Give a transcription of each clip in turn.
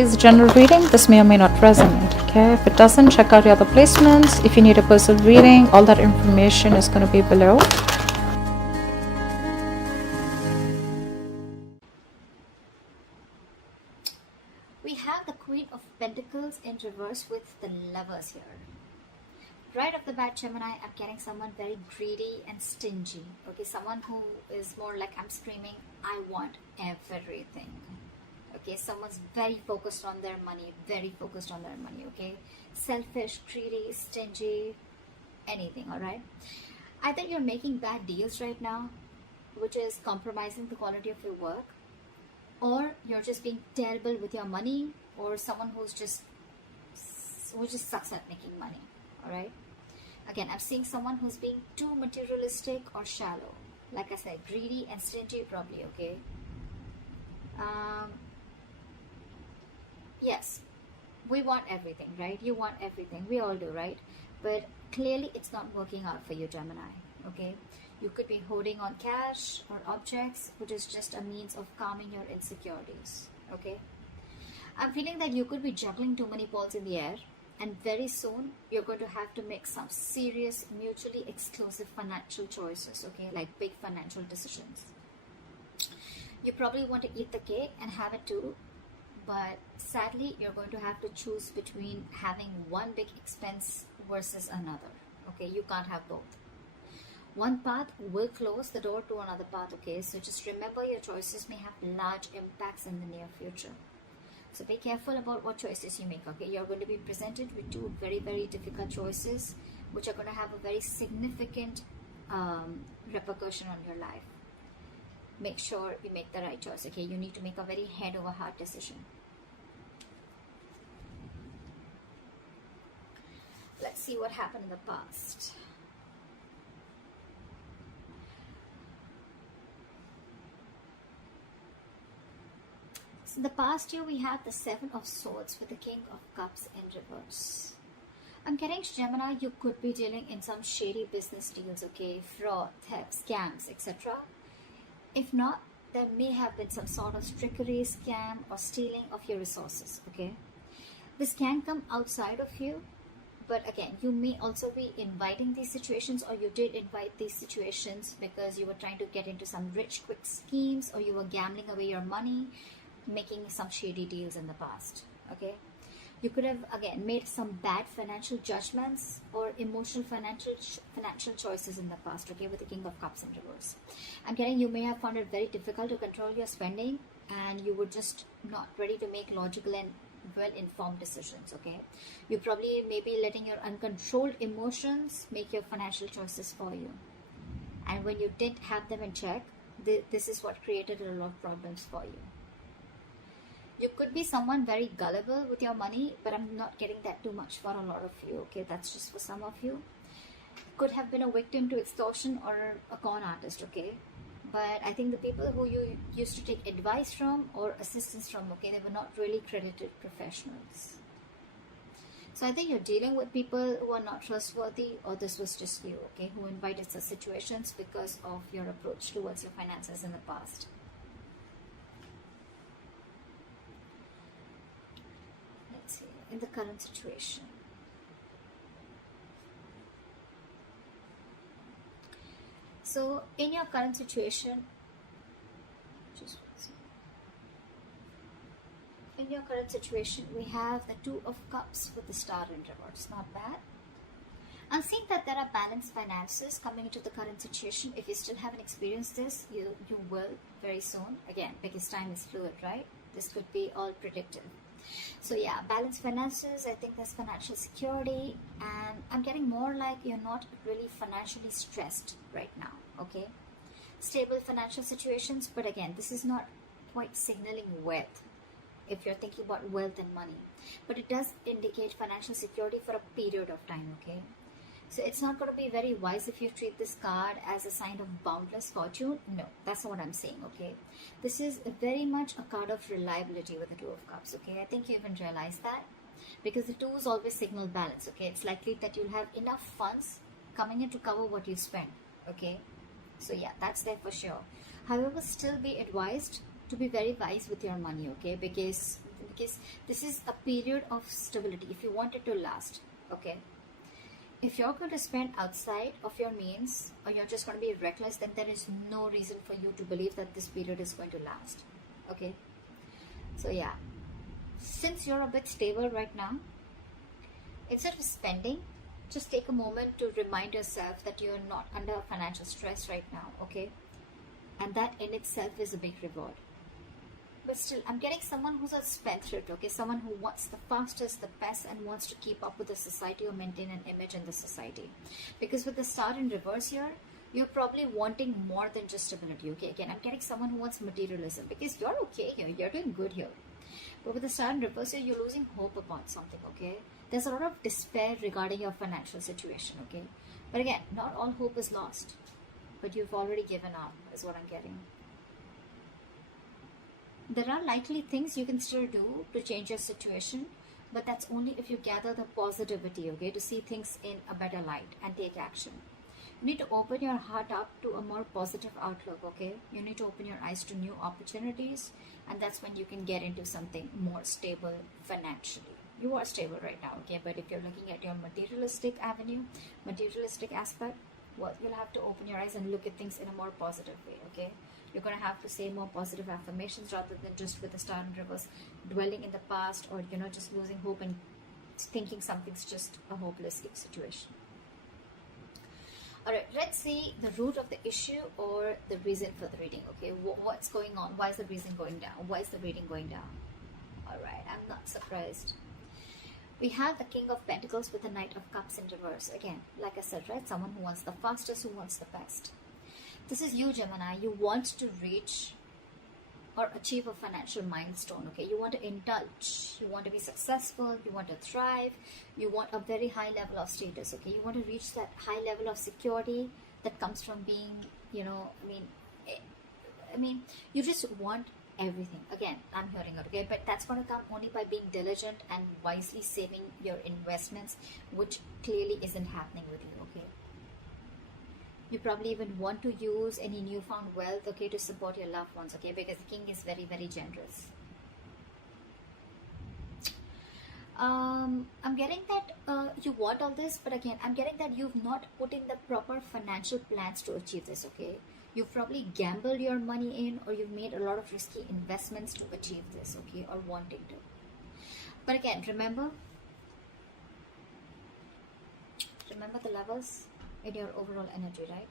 is a general reading. This may or may not resonate. Okay, if it doesn't, check out your other placements. If you need a personal reading, all that information is going to be below. We have the Queen of Pentacles in reverse with the Lovers here. Right off the bat, Gemini, I'm getting someone very greedy and stingy. Okay, someone who is more like, I'm screaming, I want everything. Okay, someone's very focused on their money, okay? Selfish, greedy, stingy, anything, alright? Either you're making bad deals right now, which is compromising the quality of your work, or you're just being terrible with your money, or someone who just sucks at making money, alright? Again, I'm seeing someone who's being too materialistic or shallow. Like I said, greedy and stingy probably, okay? Yes, we want everything, right? You want everything. We all do, right? But clearly it's not working out for you, Gemini, okay? You could be holding on cash or objects, which is just a means of calming your insecurities, okay? I'm feeling that you could be juggling too many balls in the air, and very soon you're going to have to make some serious, mutually exclusive financial choices, okay? Like big financial decisions. You probably want to eat the cake and have it too, but sadly you're going to have to choose between having one big expense versus another, okay? You can't have both. One path will close the door to another path, okay? So just remember, your choices may have large impacts in the near future. So be careful about what choices you make, okay? You're going to be presented with two very, very difficult choices, which are going to have a very significant repercussion on your life. Make sure you make the right choice, okay? You need to make a very head over heart decision. Let's see what happened in the past. So in the past year, we have the Seven of Swords with the King of Cups in reverse. I'm getting, Gemini, you could be dealing in some shady business deals, okay? Fraud, theft, scams, etc. If not, there may have been some sort of trickery, scam, or stealing of your resources, okay? This can come outside of you, but again, you may also be inviting these situations, or you did invite these situations because you were trying to get into some rich, quick schemes, or you were gambling away your money, making some shady deals in the past, okay? You could have, again, made some bad financial judgments or emotional financial choices in the past, okay, with the King of Cups in reverse. I'm getting, you may have found it very difficult to control your spending, and you were just not ready to make logical and well-informed decisions, okay? You probably may be letting your uncontrolled emotions make your financial choices for you. And when you didn't have them in check, this is what created a lot of problems for you. You could be someone very gullible with your money, but I'm not getting that too much for a lot of you, okay? That's just for some of you. Could have been a victim to extortion or a con artist, okay? But I think the people who you used to take advice from or assistance from, okay, they were not really credited professionals. So I think you're dealing with people who are not trustworthy, or this was just you, okay, who invited such situations because of your approach towards your finances in the past. In the current situation. So in your current situation, we have the Two of Cups with the Star in reverse. Not bad. I'm seeing that there are balanced finances coming into the current situation. If you still haven't experienced this, you will very soon. Again, because time is fluid, right? This could be all predictive. So yeah, balanced finances, I think there's financial security, and I'm getting more like you're not really financially stressed right now, okay? Stable financial situations, but again, this is not quite signaling wealth if you're thinking about wealth and money, but it does indicate financial security for a period of time, okay? So it's not going to be very wise if you treat this card as a sign of boundless fortune. No, that's not what I'm saying, okay? This is very much a card of reliability with the Two of Cups, okay? I think you even realize that, because the twos always signal balance, okay? It's likely that you'll have enough funds coming in to cover what you spend, okay? So yeah, that's there for sure. However, still be advised to be very wise with your money, okay? Because because this is a period of stability if you want it to last. Okay, if you're going to spend outside of your means, or you're just going to be reckless, then there is no reason for you to believe that this period is going to last. Okay, so yeah, since you're a bit stable right now, instead of spending, just take a moment to remind yourself that you're not under financial stress right now. Okay, and that in itself is a big reward. But still, I'm getting someone who's a spendthrift, okay? Someone who wants the fastest, the best, and wants to keep up with the society or maintain an image in the society. Because with the star in reverse here, you're probably wanting more than just stability, okay? Again, I'm getting someone who wants materialism, because you're okay here, you're doing good here. But with the star in reverse here, you're losing hope about something, okay? There's a lot of despair regarding your financial situation, okay? But again, not all hope is lost. But you've already given up, is what I'm getting. There are likely things you can still do to change your situation, but that's only if you gather the positivity, okay, to see things in a better light and take action. You need to open your heart up to a more positive outlook, okay? You need to open your eyes to new opportunities, and that's when you can get into something more stable financially. You are stable right now, okay? But if you're looking at your materialistic avenue, materialistic aspect, well, you'll have to open your eyes and look at things in a more positive way, okay? You're going to have to say more positive affirmations rather than just with the star in reverse dwelling in the past, or just losing hope and thinking something's just a hopeless situation. All right, let's see the root of the issue or the reason for the reading. Okay, what's going on? Why is the reason going down? Why is the reading going down? All right, I'm not surprised. We have the King of Pentacles with the Knight of Cups in reverse. Again, like I said, right? Someone who wants the fastest, who wants the best. This is you, Gemini. You want to reach or achieve a financial milestone, okay? You want to indulge. You want to be successful. You want to thrive. You want a very high level of status, okay? You want to reach that high level of security that comes from being, you just want everything. Again, I'm hearing it, okay? But that's going to come only by being diligent and wisely saving your investments, which clearly isn't happening with you, okay? You probably even want to use any newfound wealth, okay, to support your loved ones, okay? Because the King is very, very generous. I'm getting that you want all this, but again, I'm getting that you've not put in the proper financial plans to achieve this, okay? You've probably gambled your money in, or you've made a lot of risky investments to achieve this, okay, or wanting to. But again, remember the levels in your overall energy, right?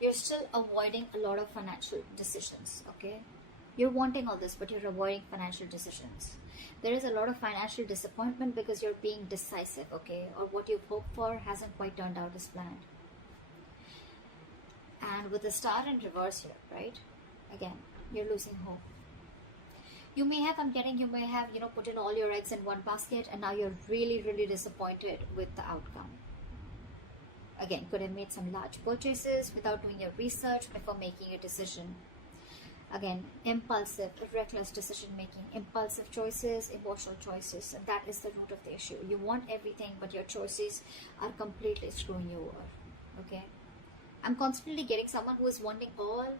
You're still avoiding a lot of financial decisions, okay? You're wanting all this, but you're avoiding financial decisions. There is a lot of financial disappointment because you're being decisive, okay? Or what you've hoped for hasn't quite turned out as planned. And with the star in reverse here, right? Again, you're losing hope. You may have, put in all your eggs in one basket, and now you're really, really disappointed with the outcome. Again, could have made some large purchases without doing your research before making a decision. Again, impulsive, reckless decision making, impulsive choices, emotional choices, and that is the root of the issue. You want everything, but your choices are completely screwing you over, okay? I'm constantly getting someone who is wanting all,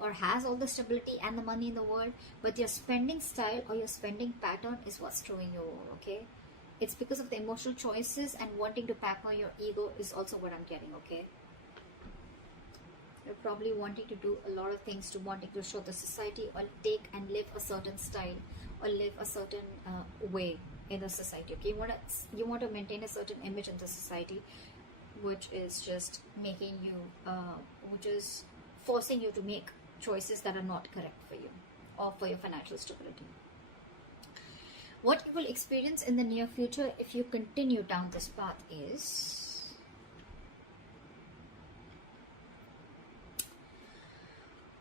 or has all the stability and the money in the world, but your spending style or your spending pattern is what's screwing you over, okay? It's because of the emotional choices and wanting to pamper your ego is also what I'm getting, okay? You're probably wanting to do a lot of things, to wanting to show the society or take and live a certain style or live a certain way in the society, okay? You want to maintain a certain image in the society, which is just making you, which is forcing you to make choices that are not correct for you or for your financial stability. What you will experience in the near future if you continue down this path is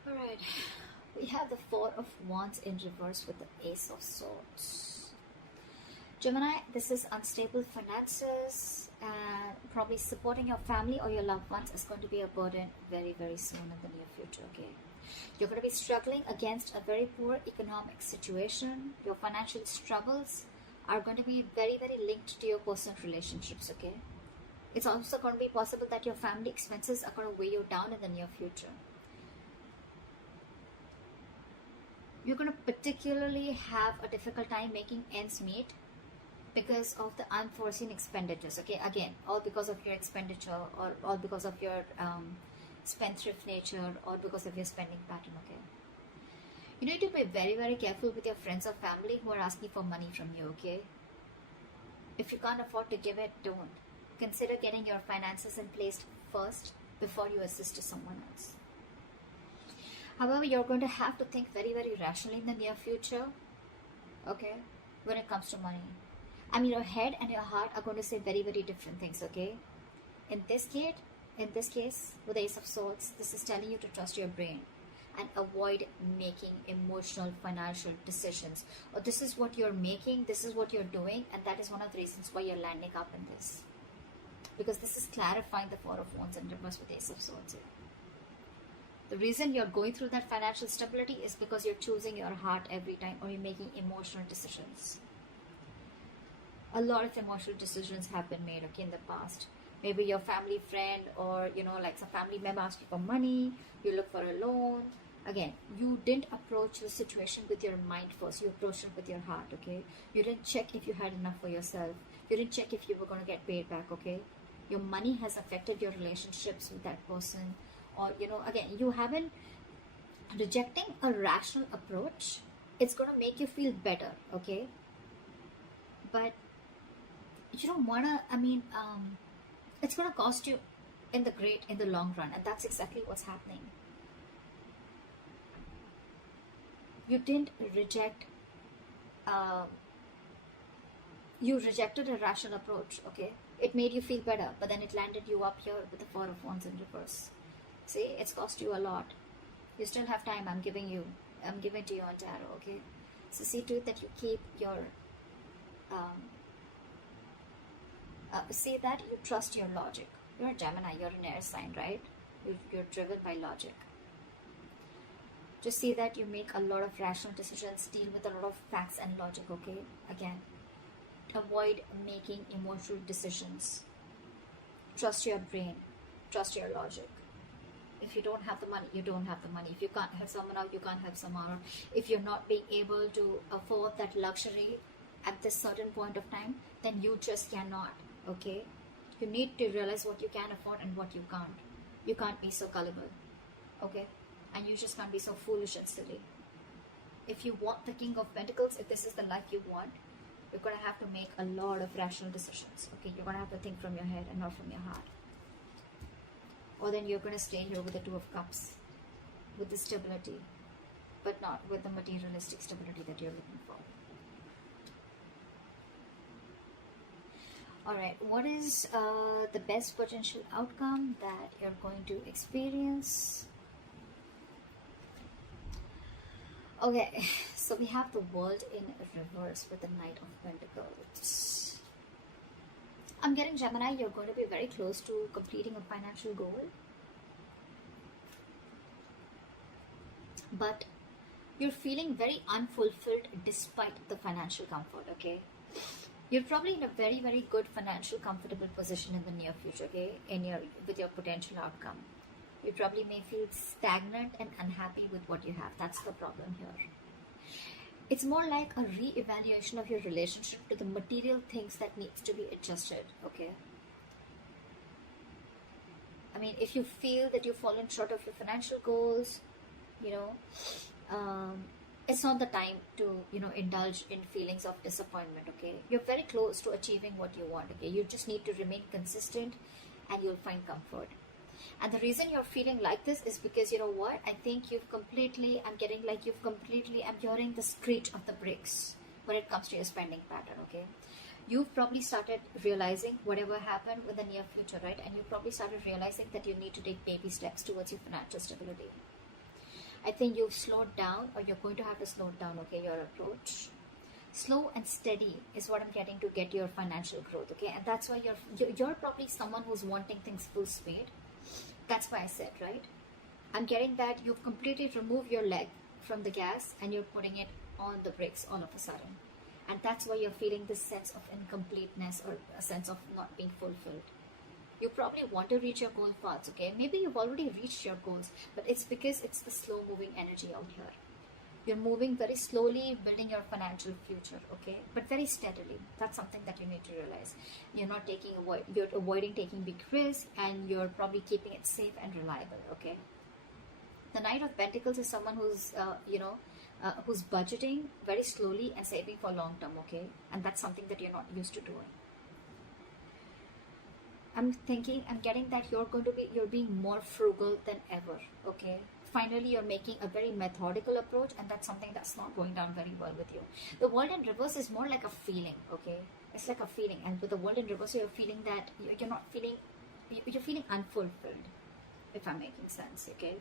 alright, we have the Four of Wands in reverse with the Ace of Swords. Gemini, this is unstable finances, and probably supporting your family or your loved ones is going to be a burden very, very soon in the near future, okay? You're going to be struggling against a very poor economic situation. Your financial struggles are going to be very, very linked to your personal relationships, okay? It's also going to be possible that your family expenses are going to weigh you down in the near future. You're going to particularly have a difficult time making ends meet because of the unforeseen expenditures, okay? Again, all because of your expenditure, or all because of your spendthrift nature, or because of your spending pattern, okay? You need to be very, very careful with your friends or family who are asking for money from you, okay? If you can't afford to give it, don't. Consider getting your finances in place first before you assist to someone else. However, you're going to have to think very, very rationally in the near future, okay, when it comes to money. I mean, your head and your heart are going to say very, very different things, okay? In this case, with the Ace of Swords, this is telling you to trust your brain and avoid making emotional financial decisions. Or this is what you're making, this is what you're doing, and that is one of the reasons why you're landing up in this. Because this is clarifying the Four of Wands and reverse with the Ace of Swords here. The reason you're going through that financial stability is because you're choosing your heart every time, or you're making emotional decisions. A lot of emotional decisions have been made, okay, in the past. Maybe your family friend, or like some family member asked you for money, you look for a loan. Again, you didn't approach the situation with your mind first, you approached it with your heart, okay? You didn't check if you had enough for yourself. You didn't check if you were going to get paid back, okay? Your money has affected your relationships with that person. Or, again, you haven't rejecting a rational approach. It's going to make you feel better, okay? But you don't want to, it's going to cost you in the long run. And that's exactly what's happening. You didn't reject, you rejected a rational approach, okay? It made you feel better, but then it landed you up here with the Four of Wands in reverse. See, it's cost you a lot. You still have time. I'm giving to you on tarot, okay? So see to it that you keep your see that you trust your logic. You're a Gemini, you're an air sign, right? You're driven by logic. Just see that you make a lot of rational decisions, deal with a lot of facts and logic, okay? Again, avoid making emotional decisions. Trust your brain, trust your logic. If you don't have the money, you don't have the money. If you can't help someone out, you can't help someone out. If you're not being able to afford that luxury at this certain point of time, then you just cannot, okay? You need to realize what you can afford and what you can't. You can't be so gullible, okay? And you just can't be so foolish and silly. If you want the King of Pentacles, if this is the life you want, you're going to have to make a lot of rational decisions, okay? You're going to have to think from your head and not from your heart. Or then you're going to stay here with the Two of Cups, with the stability, but not with the materialistic stability that you're looking for. Alright, what is the best potential outcome that you're going to experience? Okay, so we have the World in reverse with the Knight of Pentacles. I'm getting Gemini, you're going to be very close to completing a financial goal. But you're feeling very unfulfilled despite the financial comfort, okay? You're probably in a very, very good financial comfortable position in the near future, okay? With your potential outcome. You probably may feel stagnant and unhappy with what you have. That's the problem here. It's more like a re-evaluation of your relationship to the material things that needs to be adjusted, okay? I mean, if you feel that you've fallen short of your financial goals, it's not the time to, indulge in feelings of disappointment, okay? You're very close to achieving what you want, okay? You just need to remain consistent and you'll find comfort. And the reason you're feeling like this is because, you know what? I think I'm hearing the screech of the bricks when it comes to your spending pattern, okay? You've probably started realizing whatever happened in the near future, right? And you probably started realizing that you need to take baby steps towards your financial stability. I think you've slowed down, or you're going to have to slow down, okay, your approach. Slow and steady is what I'm getting to get your financial growth, okay? And that's why you're probably someone who's wanting things full speed. That's why I said, right? I'm getting that you've completely removed your leg from the gas and you're putting it on the brakes all of a sudden. And that's why you're feeling this sense of incompleteness or a sense of not being fulfilled. You probably want to reach your goal fast, okay? Maybe you've already reached your goals, but it's because it's the slow moving energy out here. You're moving very slowly, building your financial future, okay? But very steadily. That's something that you need to realize. You're not you're avoiding taking big risks, and you're probably keeping it safe and reliable, okay? The Knight of Pentacles is someone who's, who's budgeting very slowly and saving for long term, okay? And that's something that you're not used to doing. I'm getting that you're being more frugal than ever, okay? Finally, you're making a very methodical approach, and that's something that's not going down very well with you. The World in Reverse is more like a feeling, okay? It's like a feeling, and with the World in Reverse, you're feeling that you're feeling unfulfilled, if I'm making sense, okay?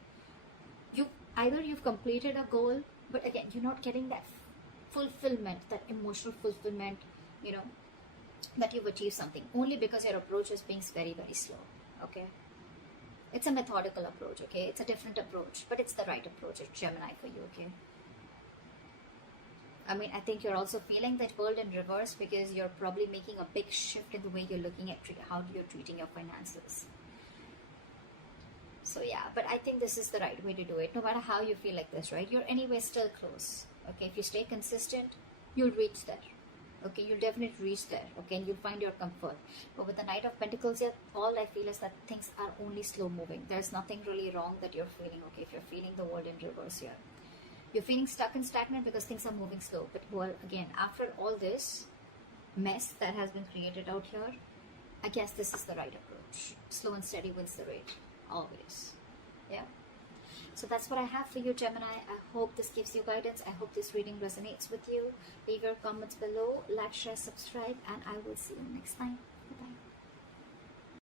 You've completed a goal, but again, you're not getting that fulfillment, that emotional fulfillment, you know, that you've achieved something, only because your approach is being very, very slow, okay? It's a methodical approach, okay? It's a different approach, but it's the right approach. It's Gemini for you, okay? I mean, I think you're also feeling that World in Reverse because you're probably making a big shift in the way you're looking at how you're treating your finances. So yeah, but I think this is the right way to do it. No matter how you feel like this, right? You're anyway still close, okay? If you stay consistent, you'll reach there. Okay, you'll definitely reach there, okay, and you'll find your comfort. But with the Knight of Pentacles here, all I feel is that things are only slow moving. There's nothing really wrong that you're feeling, okay, if you're feeling the World in Reverse here. You're feeling stuck and stagnant because things are moving slow. But well, again, after all this mess that has been created out here, I guess this is the right approach. Slow and steady wins the race, always. Yeah. So that's what I have for you, Gemini. I hope this gives you guidance. I hope this reading resonates with you. Leave your comments below, like, share, subscribe, and I will see you next time.